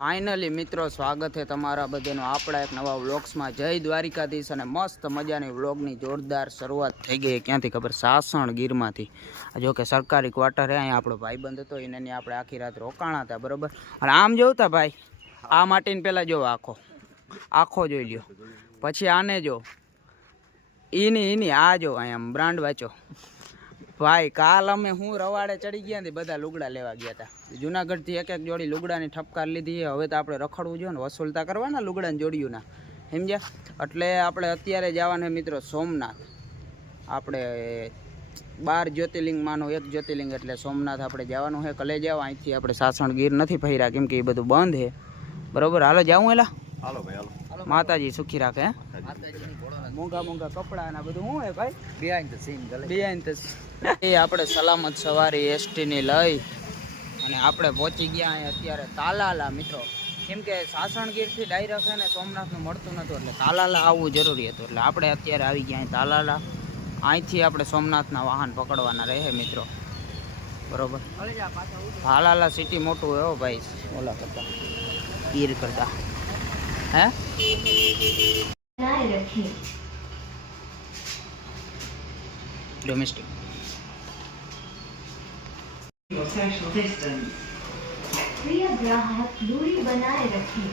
Finally મિત્રો સ્વાગત છે તમારા બધાનું આપણા એક નવા વ્લોગ્સમાં। જય દ્વારિકાધીશ અને મસ્ત મજાની વ્લોગની જોરદાર શરૂઆત થઈ ગઈ। ક્યાંથી ખબર? સાસણ ગીરમાંથી। જો કે સરકારી ક્વાર્ટર હે, અહીંયા આપણો ભાઈબંધ હતો એને આપણે આખી રાત રોકાણા હતા, બરોબર। અને આમ જોતા ભાઈ, આ માટીને પહેલાં જો આખો જોઈ લ્યો, પછી આને જો, એની આ જો, અહીંયા બ્રાન્ડ વાંચો ભાઈ। કાલ અમે હું રવાડે ચડી ગયા ને બધા લુગડા લેવા ગયા હતા જુનાગઢથી, એક જોડી લુગડાની ઠપકાર લીધી। હવે તો આપણે રખડવું જોઈએ ને, વસૂલતા કરવાના લુગડાની જોડીઓના, સમજ્યા? એટલે આપણે અત્યારે જવાના મિત્રો સોમનાથ। આપણે 12 જ્યોતિર્લિંગમાંનું એક જ્યોતિર્લિંગ એટલે સોમનાથ આપણે જવાનું છે કલેજાવ। અહીંથી આપણે સાસણ ગીર નથી ફર્યા કેમ કે એ બધું બંધ છે, બરોબર। હાલો જાઉં એલા, હાલો ભાઈ હાલો। માતાજી સુખી રાખે। હે મોંઘા મોંઘા કપડા ના બધું શું હે ભાઈ? બિહાઇન્ડ ધ સીન એ આપણે સલામત સવારી એસટી ની લઈ અને આપણે પહોંચી ગયા અહીં અત્યારે તાલાલા મિત્રો। કેમ કે સાસણગીર થી ડાયરેક્ટ છે ને સોમનાથનું મળતું નતું, એટલે તાલાલા આવવું જરૂરી હતું। એટલે આપણે અત્યારે આવી ગયા અહીં તાલાલા। અહીંથી આપણે સોમનાથના વાહન પકડવાના રહે મિત્રો, બરોબર। તાલાલા સિટી મોટું હોય હો ભાઈ, ઓલા કરતા, ગીર કરતા। હે डोमेस्टिक सोशल डिस्टेंस प्रिय ग्राहक दूरी बनाए रखें।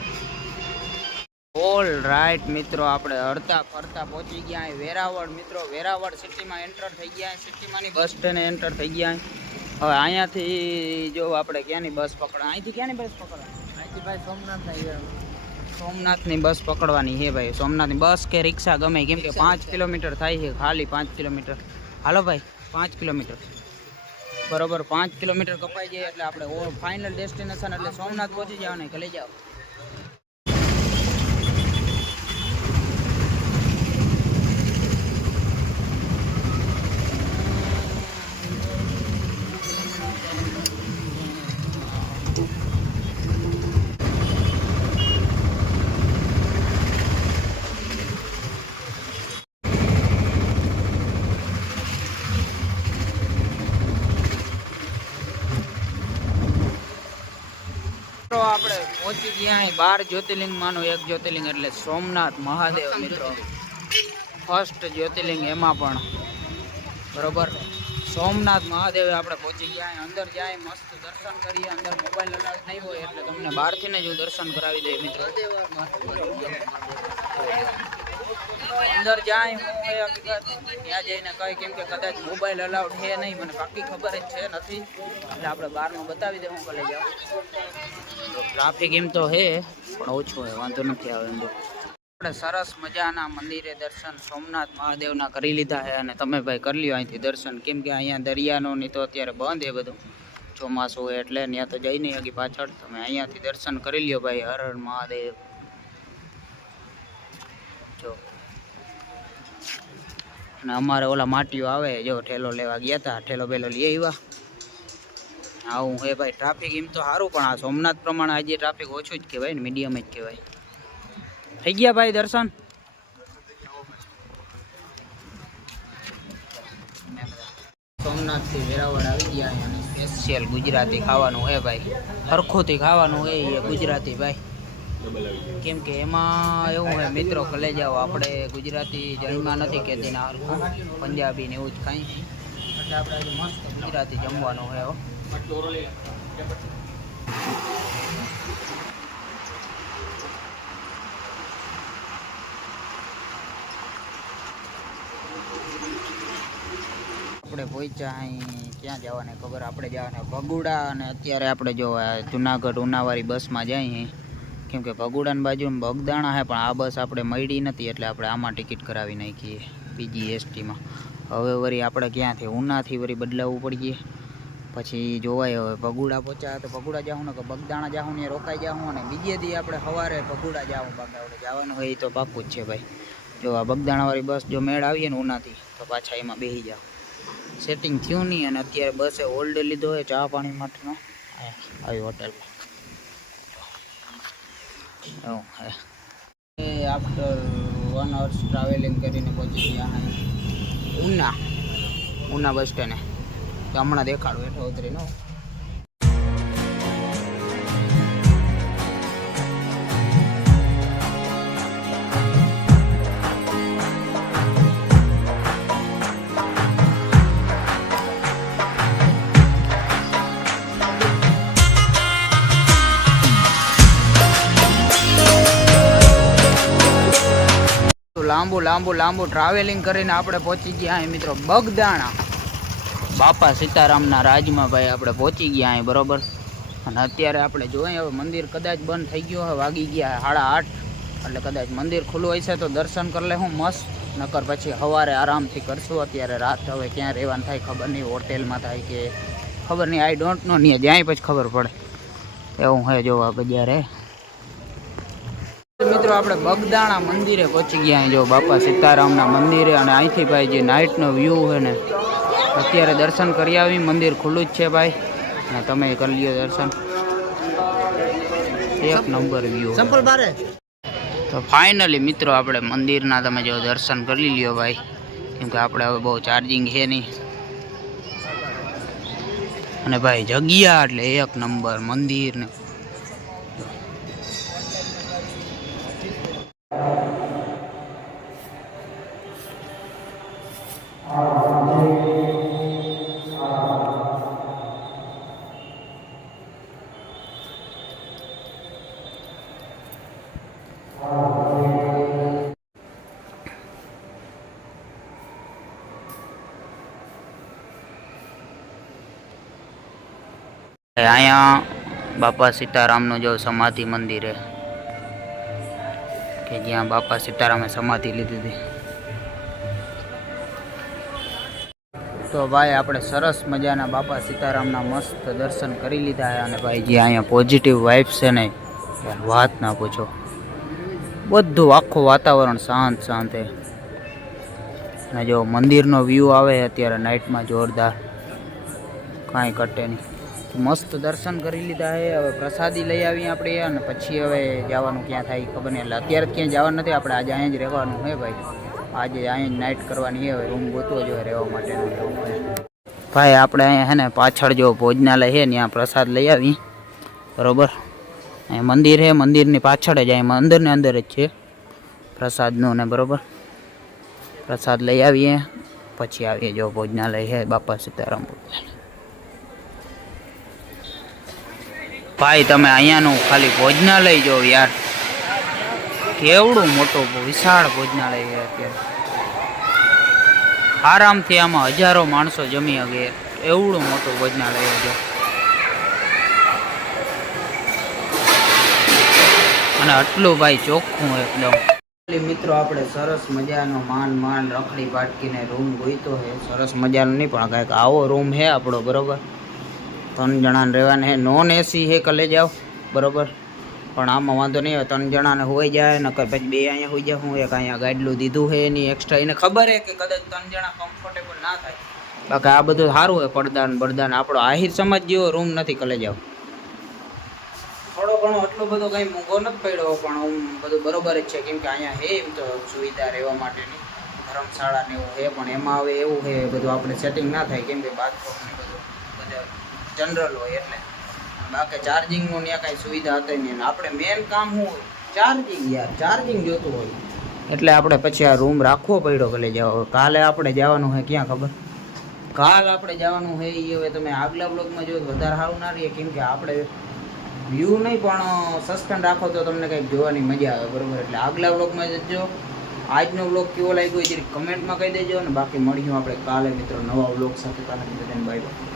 ऑल राइट મિત્રો, આપણે હરતા ફરતા પહોંચી ગયા વેરાવળ મિત્રો। વેરાવળ સિટીમાં એન્ટર થઈ ગયા, સિટીમાંની બસ સ્ટેન્ડ એન્ટર થઈ ગયા। હવે અહીંયાથી જો આપણે ક્યાંની બસ પકડવા, અહીંથી ક્યાંની બસ પકડવાની? અહીંથી ભાઈ સોમનાથની બસ પકડવાની છે ભાઈ। સોમનાથની બસ કે રિક્ષા ગમે, કેમ કે 5 કિલોમીટર થાય છે, ખાલી 5 કિલોમીટર। હાલો ભાઈ 5 કિલોમીટર, બરોબર। 5 કિલોમીટર કપાઈ જાય એટલે આપણે ફાઇનલ ડેસ્ટિનેશન એટલે સોમનાથ પહોંચી જવાનું। કે લઈ જાઓ આપણે પહોંચી ગયા અહીં 12 જ્યોતિર્લિંગમાંનું એક જ્યોતિર્લિંગ એટલે સોમનાથ મહાદેવ મિત્રો। ફર્સ્ટ જ્યોતિર્લિંગ એમાં પણ, બરોબર। સોમનાથ મહાદેવ આપણે પહોંચી ગયા। અંદર જાય મસ્ત દર્શન કરીએ। અંદર મોબાઈલ અલાઉડ નહીં હોય એટલે તમને બહારથી ને જ હું દર્શન કરાવી દઈએ મિત્રો। અંદર જાય હું એ હકીકત ત્યાં જઈને કહી, કેમ કે કદાચ મોબાઈલ અલાઉડ છે નહીં, મને પાકી ખબર જ છે નથી, એટલે આપણે બહારનું બતાવી દે। હું લઈ જાઉં, ટ્રાફિક એમ તો હે પણ ઓછું હોય, વાંધો નથી આવે અંદર। આપણે સરસ મજાના મંદિરે દર્શન સોમનાથ મહાદેવના કરી લીધા છે અને તમે ભાઈ કરી લ્યો અહીંથી દર્શન, કેમ કે અહીંયા દરિયાનો નહીં તો અત્યારે બંધ છે બધું, ચોમાસું હોય એટલે ત્યાં તો જઈ નહીં હકી પાછળ। તમે અહીંયાથી દર્શન કરી લ્યો ભાઈ। હર હર મહાદેવ। જો અને અમારે ઓલા માટીઓ આવે, જો ઠેલો લેવા ગયા હતા, ઠેલો બેલો લઈ આવ્યા। આવું હે ભાઈ। ટ્રાફિક એમ તો સારું, પણ આ સોમનાથ પ્રમાણે આજે ટ્રાફિક ઓછું જ કહેવાય ને, મીડિયમ જ કહેવાય। થઈ ગયા ભાઈ દર્શન? સોમનાથથી વેરાવળ આવી ગયા અને સ્પેશિયલ ગુજરાતી ખાવાનું હે ભાઈ, હરખુંથી ખાવાનું હે એ ગુજરાતી ભાઈ। કેમ કે એમાં એવું હે મિત્રો, કલેજાઓ આપણે ગુજરાતી જમવા નથી કહેતી ના, હરખું પંજાબી ને એવું જ ખાઈ, એટલે આપણે આજે મસ્ત ગુજરાતી જમવાનું હે હો। આપણે પહોંચ્યા અહીં, ક્યાં જવાને ખબર? આપણે જવાના ભગુડા। અને અત્યારે આપણે જો જુનાગઢ ઉનાવાળી બસમાં જઈએ, કેમ કે ભગુડાની બાજુ બગદાણા છે, પણ આ બસ આપણે મળી નથી એટલે આપણે આમાં ટિકિટ કરાવી નાખીએ બીજી એસટીમાં। હવે વળી આપણે ક્યાંથી ઉનાથી વળી બદલાવવું પડીએ, પછી જોવાય હવે ભગુડા પહોંચ્યા તો ભગુડા જાઉં ને કે બગદાણા જાઉં ને રોકાઈ જાઉં, અને બીજે દી આપણે સવારે ભગુડા જાઉં, બાકી આપણે જવાનું હોય એ તો પાક્કું જ છે ભાઈ। જો આ બગદાણાવાળી બસ જો મેળ આવીએ ને ઉનાથી તો પાછા એમાં બેસી જાઓ। સેટિંગ થયું નહીં અને અત્યારે બસે હોલ્ડે લીધો હોય ચા પાણી માટેનો આવી હોટલમાં। એવું હે આફ્ટર 1 અવર્સ ટ્રાવેલિંગ કરીને પહોંચી ગયા ઉના બસ સ્ટેન્ડે। તો હમણાં દેખાડું હેઠો ઉતરીને। લાંબુ ટ્રાવેલિંગ કરીને આપણે પહોંચી ગયા અહીં મિત્રો બગદાણા બાપા સીતારામના રાજમાં ભાઈ આપણે પહોંચી ગયા અહીં બરોબર. અને અત્યારે આપણે જોઈએ હવે મંદિર કદાચ બંધ થઈ ગયો હવે વાગી ગયા 8:30 એટલે કદાચ મંદિર ખુલ્લું હશે તો દર્શન કરી લે હું મસ્ત, નકર પછી સવારે આરામથી કરશું. અત્યારે રાત હવે ક્યાં રહેવાનું થાય ખબર નહીં, હોટેલમાં થાય કે ખબર નહીં, આઈ ડોન્ટ નો. નહીં જ્યાં પછી ખબર પડે એવું હે જોવા બજારે. મિત્રો આપણે બગદાણા મંદિરે પહોંચી ગયા અહીં જો બાપા સીતારામના મંદિરે. અને અહીંથી ભાઈ જે નાઇટનો વ્યૂ છે ને અત્યારે દર્શન કરી આવી. મંદિર ખુલ્લું જ છે ભાઈ અને તમે કરી લ્યો દર્શન, એક નંબર વ્યૂ. તો ફાઇનલી મિત્રો આપણે મંદિરના તમે જો દર્શન કરી લ્યો ભાઈ, કેમ કે આપણે હવે બહુ ચાર્જિંગ છે નહીં. અને ભાઈ જગ્યા એટલે એક નંબર મંદિર ને અહીંયા બાપા સીતારામનું જો સમાધિ મંદિર હે કે જ્યાં બાપા સીતારામે સમાધિ લીધી હતી. તો ભાઈ આપણે સરસ મજાના બાપા સીતારામના મસ્ત દર્શન કરી લીધા છે. અને ભાઈ જે અહીંયા પોઝિટિવ વાઇબ્સ છે ને વાત ના પૂછો, બધું આખું વાતાવરણ શાંત છે. અને જો મંદિરનો વ્યૂ આવે અત્યારે નાઇટમાં જોરદાર, કાંઈ ઘટે નહીં. મસ્ત દર્શન કરી લીધા છે. હવે પ્રસાદી લઈ આવીએ આપણે અને પછી હવે જવાનું ક્યાં થાય ખબર નહીં. એટલે અત્યારે જ ક્યાંય જવાનું નથી આપણે, આજે અહીંયા જ રહેવાનું છે ભાઈ. આજે અહીંયા જ નાઇટ કરવાની છે, રૂમ ગોતવો જોઈએ રહેવા માટેનો એવું છે ભાઈ. આપણે અહીંયા છે ને પાછળ જો ભોજનાલય છે ત્યાં પ્રસાદ લઈ આવી બરોબર. અહીં મંદિર છે, મંદિરની પાછળ જ અહીં અંદરને અંદર જ છે પ્રસાદનું ને બરોબર. પ્રસાદ લઈ આવીએ પછી આવીએ જો ભોજનાલય છે બાપા સીતારામ ભોજનાલય. ભાઈ તમે અહીંયાનું ખાલી ભોજનાલય જો યાર, કેવડું મોટું વિશાળ ભોજનાલય છે. અત્યારે આરામથી આમાં હજારો માણસો જમી શકે એવડું મોટું ભોજનાલય છે. અને આટલું ભાઈ ચોખ્ખું એકદમ. મિત્રો આપણે સરસ મજાનો માંડ રખડી પાટકીને રૂમ ગોઈતો છે. સરસ મજાનો નહીં પણ કાંઈક આવો રૂમ છે આપણો બરોબર. 3 જણાને રહેવાને હે, નોન એસી હે કલે જાઓ બરોબર. પણ આમાં વાંધો નહીં આવે, 3 જણાને હોઈ જાય નકર પછી 2 અહીંયા હોઈ જાય. હું એક અહીંયા ગાડલું દીધું છે એની એક્સ્ટ્રા, એને ખબર છે કે કદાચ 3 જણા કમ્ફર્ટેબલ ના થાય. બાકી આ બધું સારું હોય, પડદાન આપણો આહિર સમાજ જેવો રૂમ નથી કલે જાઓ. થોડો ઘણો એટલો બધો કંઈ મોંઘો નથી પડ્યો પણ બધું બરોબર જ છે. કેમ કે અહીંયા હે એમ તો સુવિધા રહેવા માટેની ધર્મશાળા ને એવું છે. પણ એમાં હવે એવું છે બધું આપણે સેટિંગ ના થાય કેમ કે બાથરૂમ ને બધું બધા જનરલ હોય એટલે. બાકી ચાર્જિંગનું ત્યાં કાંઈ સુવિધા હતી નહીં. આપણે મેન કામ શું હોય ચાર્જિંગ, યાર ચાર્જિંગ જોતું હોય એટલે આપણે પછી આ રૂમ રાખવો પડ્યો ભલે જવા. કાલે આપણે જવાનું છે ક્યાં ખબર, કાલ આપણે જવાનું છે એ હવે તમે આગલા બ્લોગમાં જો વધારે સારું ના રહીએ. કેમ કે આપણે વ્યૂ નહીં પણ સસ્પેન્ડ રાખો તો તમને કંઈક જોવાની મજા આવે બરાબર. એટલે આગલા બ્લોગમાં જજો. આજનો બ્લોગ કેવો લાગ્યો એ કમેન્ટમાં કહી દેજો. અને બાકી મળીશું આપણે કાલે મિત્રો નવા બ્લોગ સાથે. કાલે મિત્રો બાય બાય.